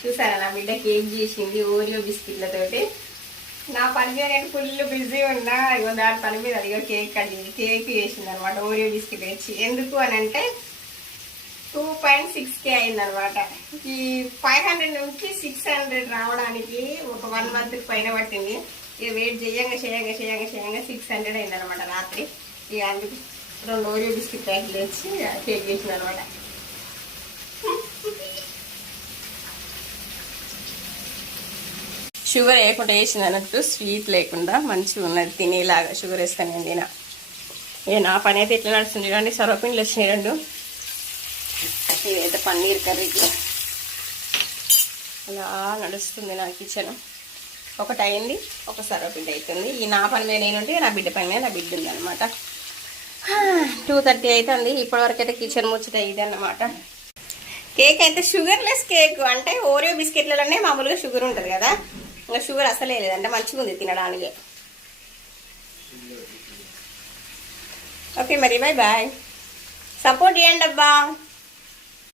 చూసారా నా బిడ్డ కేక్ చేసింది ఓరియో బిస్కెట్లతోటి. నా పని మీద నేను ఫుల్ బిజీ ఉన్నా. ఇగో దాని పని మీద అదిగో కేక్ కడిగింది, కేక్ చేసింది అనమాట. ఓరియో బిస్కెట్ వేసి ఎందుకు అని అంటే 2.6K అయిందనమాట. ఈ 500 నుంచి 600 రావడానికి ఒక 1 month పైన పట్టింది. ఇక వెయిట్ చేయంగా 600 అయిందనమాట రాత్రి. ఇక అందుకు 2 ఓరియో బిస్కెట్ ప్యాకెట్లు వేసి కేక్ చేసింది అనమాట. షుగర్ వేయకుండా వేసింది అన్నట్టు, స్వీట్ లేకుండా మంచిగా ఉన్నది తినేలాగా. షుగర్ వేస్తాను నేను తిన. ఇక నా పని అయితే ఎట్లా నడుస్తుంది చూడండి. సర్వపిండిలు వచ్చినాయి 2. ఇదైతే పన్నీర్ కర్రీకి అలా నడుస్తుంది నా కిచెన్. ఒకటి అయింది, ఒక సర్వపిండి అవుతుంది. ఈ నా పని మీద నేనుంటే నా బిడ్డ పని మీద నా బిడ్డ ఉంది అనమాట. 2:30 అవుతుంది. ఇప్పటివరకు అయితే కిచెన్ ముచ్చట ఇది అన్నమాట. కేక్ అయితే షుగర్లెస్ కేక్, అంటే ఓరియో బిస్కెట్లలోనే మామూలుగా షుగర్ ఉంటుంది కదా, ఇంకా షుగర్ అసలే లేదంటే మంచిగా ఉంది తినడానికి. ఓకే మరి బాయ్ బాయ్. సపోర్ట్ చేయండి అబ్బా.